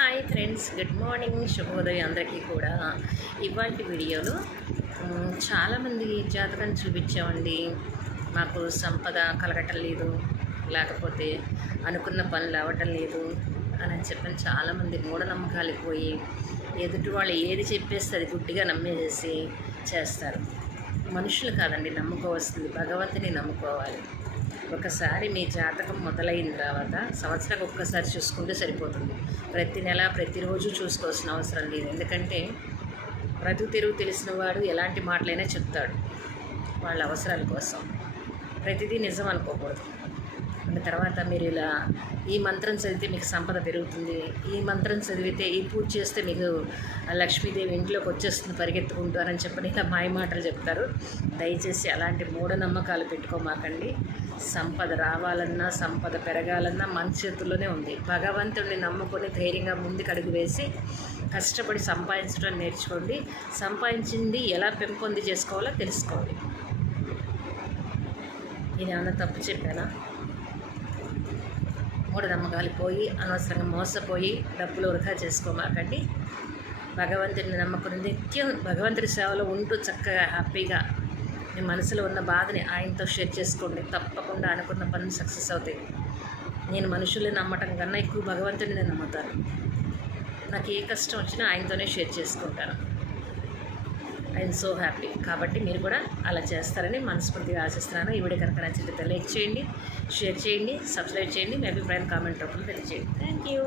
Hi friends, good morning, శుభోదయం అందరికీ కూడా. ఇవాళ వీడియోలో చాలామంది జాతకం చూపించామండి, మాకు సంపద కలగటం లేదు, లేకపోతే అనుకున్న పనులు అవ్వటం లేదు అని చెప్పని చాలామంది మూఢనమ్మకాలకు పోయి ఎదుటి వాళ్ళు ఏది చెప్పేస్తే అది గుడ్డిగా నమ్మేసేసి చేస్తారు. మనుషులు కాదండి నమ్ముకోవాల్సింది, భగవంతుని నమ్ముకోవాలి. ఒకసారి మీ జాతకం మొదలైన తర్వాత సంవత్సరానికి ఒక్కసారి చూసుకుంటే సరిపోతుంది. ప్రతి నెల ప్రతిరోజు చూసుకోవాల్సిన అవసరం లేదు. ఎందుకంటే బ్రతుకు తెరువు తెలిసిన వాడు ఎలాంటి మాటలైనా చెప్తాడు వాళ్ళ అవసరాల కోసం. ప్రతిదీ నిజం అనుకోకూడదు. తర్వాత మీరు ఇలా ఈ మంత్రం చదివితే మీకు సంపద పెరుగుతుంది, ఈ మంత్రం చదివితే ఈ పూజ చేస్తే మీకు లక్ష్మీదేవి ఇంట్లోకి వచ్చేస్తుంది పరిగెత్తుకుంటూ అని చెప్పని ఇలా మాయమాటలు చెప్తారు. దయచేసి అలాంటి మూఢనమ్మకాలు పెట్టుకోమాకండి. సంపద రావాలన్నా సంపద పెరగాలన్నా మన చేతుల్లోనే ఉంది. భగవంతుడిని నమ్ముకొని ధైర్యంగా ముందుకు అడుగు వేసి కష్టపడి సంపాదించడం నేర్చుకోండి. సంపాదించింది ఎలా పెంపొంది చేసుకోవాలో తెలుసుకోండి. నేను ఏమన్నా తప్పు చెప్పానా? మూఢనమ్మకాలు పోయి అనవసరంగా మోసపోయి డబ్బులు వృధా చేసుకోమాకండి. భగవంతుడిని నమ్మకం నిత్యం భగవంతుడి సేవలో ఉంటూ చక్కగా హ్యాపీగా మీ మనసులో ఉన్న బాధని ఆయనతో షేర్ చేసుకోండి. తప్పకుండా అనుకున్న పనులు సక్సెస్ అవుతాయి. నేను మనుషుల్ని నమ్మటం కన్నా ఎక్కువ భగవంతుడిని నమ్ముతాను. నాకు ఏ కష్టం వచ్చినా ఆయనతోనే షేర్ చేసుకుంటాను. I'm so happy. కాబట్టి మీరు కూడా అలా చేస్తారని మనస్ఫూర్తిగా ఆశిస్తున్నాను. ఈ వీడియో కనుక నచ్చితే లైక్ చేయండి, షేర్ చేయండి, సబ్స్క్రైబ్ చేయండి. మీ అభిప్రాయం కామెంట్ రూపంలో తెలియజేయండి. Thank you.